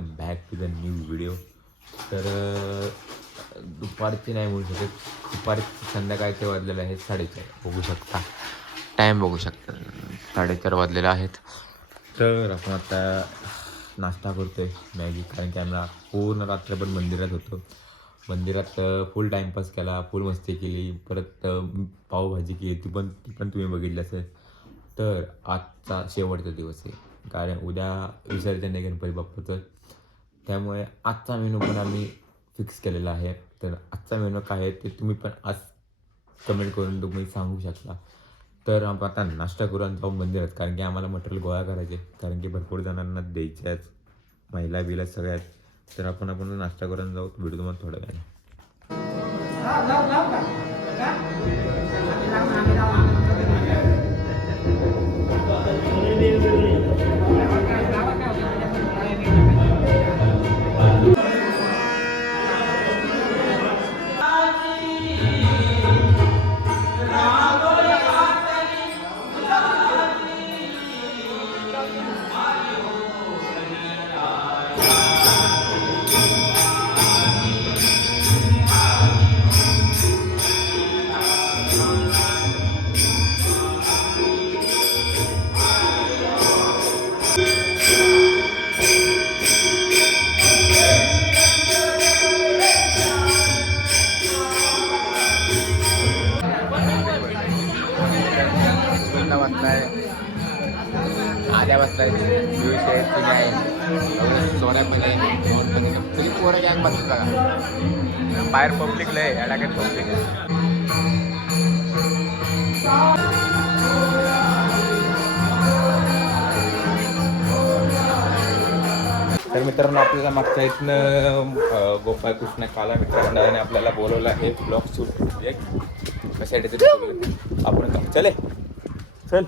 Welcome back to the new video. तर दुपारची नाही म्हणू शकत, दुपारची संध्याकाळचे वाजलेले आहेत 4:30. बघू शकता, टाईम बघू शकता, 4:30 वाजलेले आहेत. तर आपण आता नाश्ता करतो आहे मॅगी, कारण की आम्ही पूर्ण रात्रभर मंदिरात होतो. मंदिरात फुल टाईमपास केला, फुल मस्ती केली, परत पावभाजी केली, ती पण तुम्ही बघितली असेल. तर आजचा शेवटचा दिवस आहे, कारण उद्या विसर्जन आहे गणपती बाप्पाचं. त्यामुळे आजचा मेनू पण आम्ही फिक्स केलेला आहे. तर आजचा मेनू काय आहे ते तुम्ही पण आज कमेंट करून तुम्ही सांगू शकता. तर आपण आता नाश्ता करून जाऊ मंदिरात, कारण की आम्हाला मटेरियल गोळा करायचे, कारण की भरपूर जणांना द्यायचे आहेत, महिला बिला सगळ्या आहेत. तर आपण नाश्ता करून जाऊ. व्हिडिओ तुम्हाला थोड्या वेळाने. आद्या बसलाय, सोन्यामध्ये तरी पोरं गॅंग बसत बघा. बाहेर पब्लिक लय अडाकत पब्लिक. तर मित्रांनो, आपल्याला मागच्या इथनं गोपाळ कृष्ण काला मित्रमंडळाने आपल्याला बोलवलं आहे ब्लॉग शूट. कशासाठी आपण चले चल.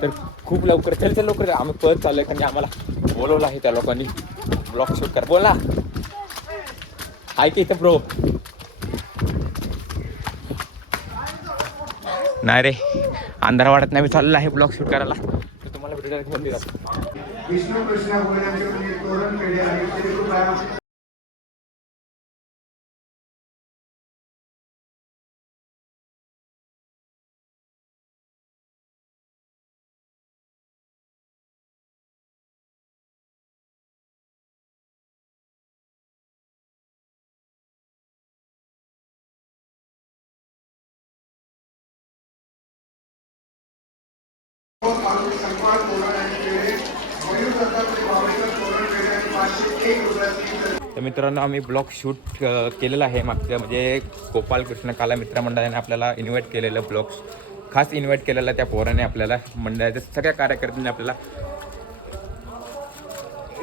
तर खूप लवकर चल लवकर, आम्ही पळत चाललोय, कारण की आम्हाला बोलवलं आहे त्या लोकांनी ब्लॉग शूट कर. बोला आहे की इथं ब्रो? नाही रे, अंधार वाढत नाही, मी चाललेलं आहे ब्लॉग शूट करायला. तर तुम्हाला भेटायला मंदिरात. विष्णू कृष्ण तर मित्रांनो, आम्ही ब्लॉग शूट केलेलं आहे मागच्या, म्हणजे गोपाल कृष्ण काला मित्रमंडळाने आपल्याला इन्व्हाइट केलेलं, ब्लॉग खास इन्व्हाइट केलेलं त्या पोराने आपल्याला. मंडळाच्या सगळ्या कार्यकर्त्यांनी आपल्याला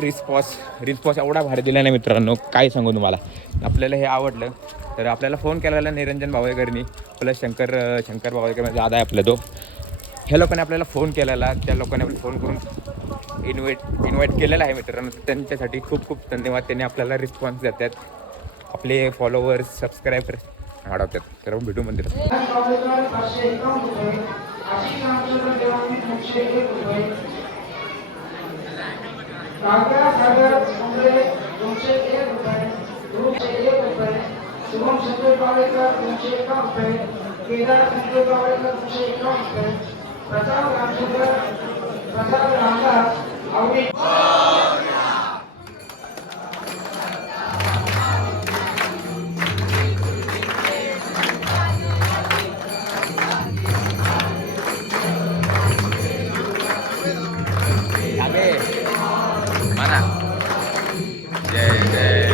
रिस्पॉन्स एवढा भारी दिला नाही मित्रांनो, काय सांगू तुम्हाला. आपल्याला हे आवडलं. तर आपल्याला फोन केलेला निरंजन भावेकरनी, प्लस शंकर भावेकर म्हणजे दादा आहे आपला तो. ह्या लोकांनी आपल्याला फोन केलेला, त्या लोकांनी आपल्याला फोन करून इन्व्हाइट केलेलं आहे मित्रांनो. त्यांच्यासाठी खूप खूप धन्यवाद. त्यांनी आपल्याला रिस्पॉन्स देतात, आपले फॉलोवर्स सबस्क्रायबर वाढवतात. तर भेटू मंदिरात. शुभम शंकर पालेकर 251 रुपये, केदार शंकर पालेकर 251 रुपये, प्रताप रामदास आवडी माना. जय जय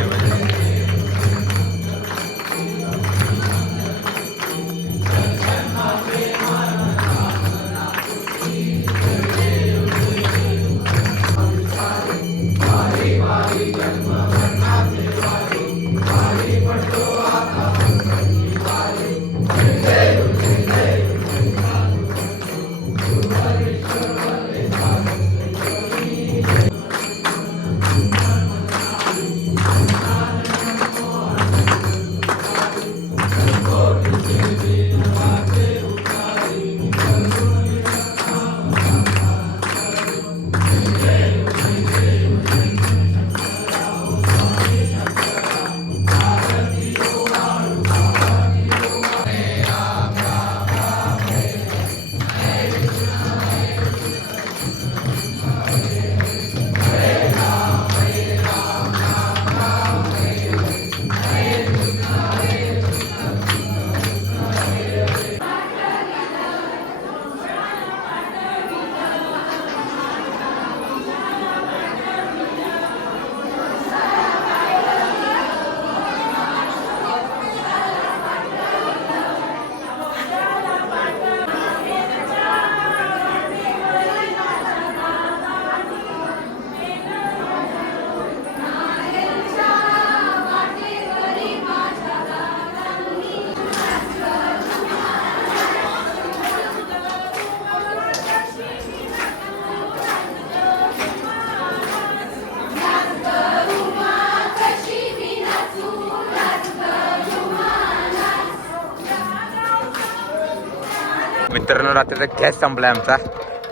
मित्रांनो रात्रीचा गॅस संपलाय आमचा.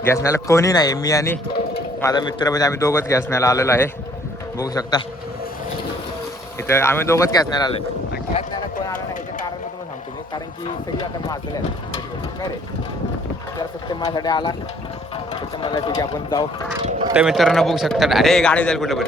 गॅस न्यायला कोणी नाही, मी आणि माझा मित्र, म्हणजे आम्ही दोघंच गॅस न्यायला आलेलो आहे. बघू शकता इथं आम्ही दोघंच गॅस न्यायला आलो आहे. गॅस न्यायला कोण आलं नाही याचं कारण मी तुम्हाला सांगतो मी, कारण की सगळी आता माजले आहेत. काय रे जर फक्त माझ्यासाठी आला फक्त मला ठीक आहे आपण जाऊ. तर मित्रांनो बघू शकता, अरे गाडी जाईल कुठं पण.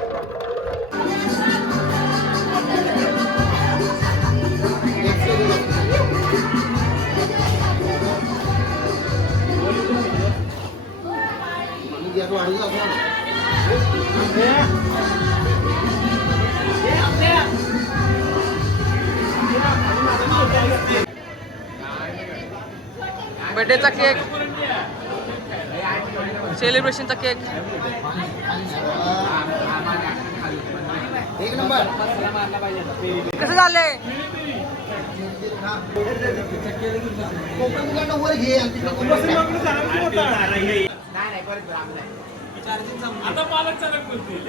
बर्थडेचा केक, सेलिब्रेशनचा केक. एक नंबर कसं झालंय? वर घे आता पालक चालक बोलतील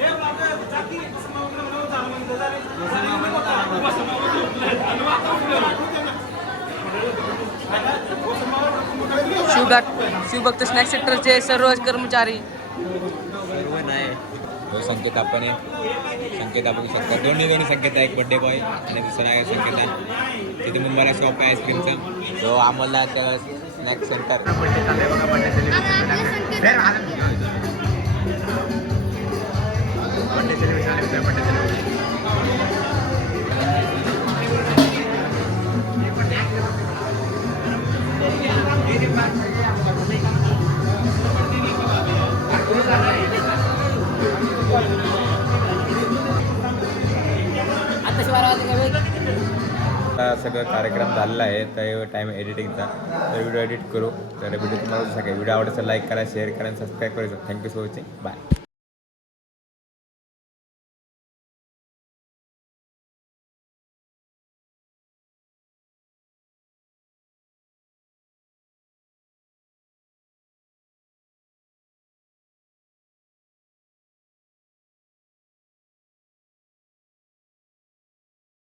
शिवभक्त स्नॅक सेंटरचे सर्व कर्मचारी. संकेत आपण संकेत बघू शकता. दोन्ही संकेत आहे, एक बड्डे बॉय आणि दुसरा आहे संकेता. तिथे मुंबईला शॉप आहे आईस्क्रीमचा, जो आम्हाला स्नॅक सेंटर. बड्डे चालू बघा, बड्डे सगळं कार्यक्रम झालेला आहे. तर टाईम एडिटिंगचा, तर व्हिडिओ एडिट करू. तर व्हिडिओ तुम्हाला व्हिडिओ आवडला तर लाईक करा, शेअर करा आणि सबस्क्राईब करू. Thank you for watching. बाय.